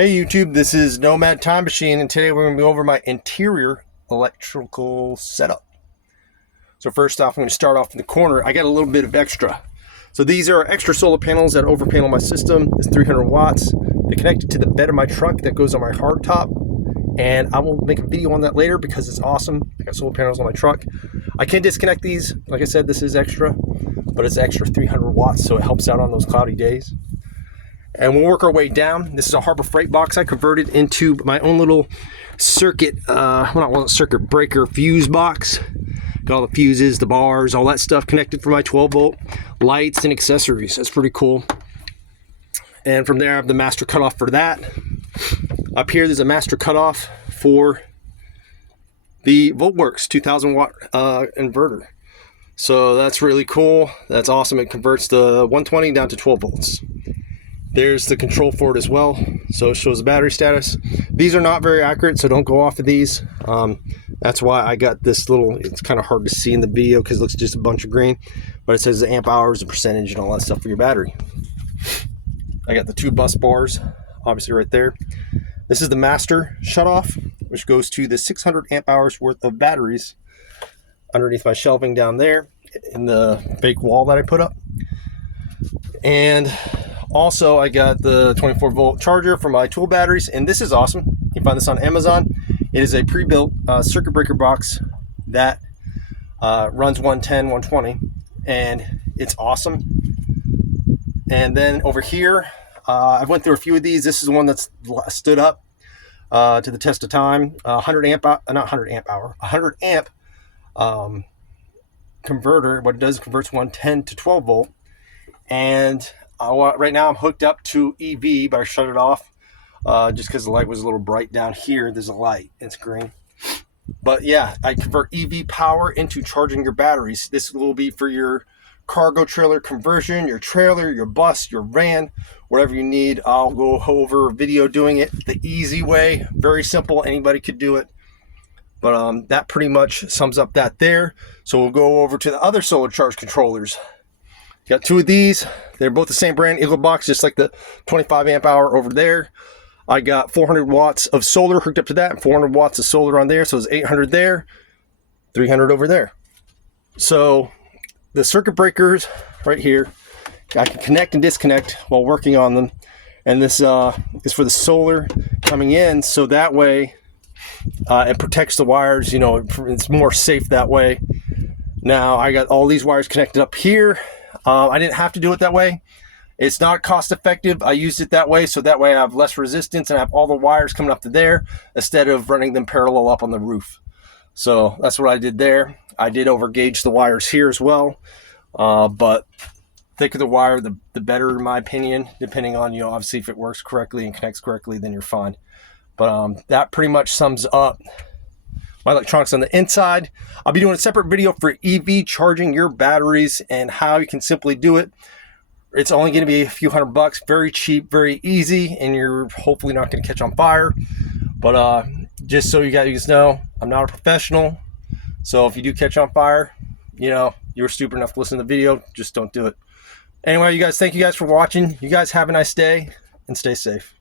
Hey YouTube, this is Nomad Time Machine, and today we're going to go over my interior electrical setup. So first off, I'm going to start off in the corner. I got a little bit of extra. So these are extra solar panels that overpanel my system. It's 300 watts. They connect it to the bed of my truck that goes on my hardtop, and I will make a video on that later because it's awesome. I got solar panels on my truck. I can disconnect these. Like I said, this is extra, but it's extra 300 watts, so it helps out on those cloudy days. And we'll work our way down. This is a Harbor Freight box I converted into my own little circuit, circuit breaker fuse box. Got all the fuses, the bars, all that stuff connected for my 12-volt lights and accessories. That's pretty cool. And from there, I have the master cutoff for that. Up here, there's a master cutoff for the Voltworks 2000 watt inverter. So that's really cool. That's awesome. It converts the 120 down to 12 volts. There's the control for it as well, so it shows the battery status. These are not very accurate, so don't go off of these. That's why I got this little, it's kind of hard to see in the video because it looks just a bunch of green, but it says the amp hours, the percentage, and all that stuff for your battery. I got the two bus bars, obviously right there. This is the master shutoff, which goes to the 600 amp hours worth of batteries underneath my shelving down there in the fake wall that I put up. And also, I got the 24-volt charger for my tool batteries, and this is awesome. You can find this on Amazon. It is a pre-built circuit breaker box that runs 110, 120, and it's awesome. And then over here, I went through a few of these. This is the one that's stood up to the test of time. 100 amp converter. What it does is converts 110 to 12 volt, and right now I'm hooked up to EV, but I shut it off just because the light was a little bright down here. There's a light, it's green. But yeah, I convert EV power into charging your batteries. This will be for your cargo trailer conversion, your trailer, your bus, your van, whatever you need. I'll go over a video doing it the easy way. Very simple, anybody could do it. But that pretty much sums up that there. So we'll go over to the other solar charge controllers. Got two of these. They're both the same brand, Eagle Box, just like the 25 amp hour over there. I got 400 watts of solar hooked up to that, and 400 watts of solar on there. So it's 800 there, 300 over there. So the circuit breakers right here, I can connect and disconnect while working on them. And this is for the solar coming in, so that way it protects the wires. You know, it's more safe that way. Now I got all these wires connected up here. I didn't have to do it that way. It's not cost effective. I used it that way, so that way I have less resistance and I have all the wires coming up to there instead of running them parallel up on the roof. So that's what I did there. I did over gauge the wires here as well, but thicker the wire, the better in my opinion, depending on, you know, obviously if it works correctly and connects correctly, then you're fine. But that pretty much sums up my electronics on the inside. I'll be doing a separate video for EV charging your batteries and how you can simply do it. It's only going to be a few $100, very cheap, very easy, and you're hopefully not going to catch on fire. But just so you guys know, I'm not a professional. So if you do catch on fire, you know, you're stupid enough to listen to the video, just don't do it. Anyway, you guys, thank you guys for watching. You guys have a nice day and stay safe.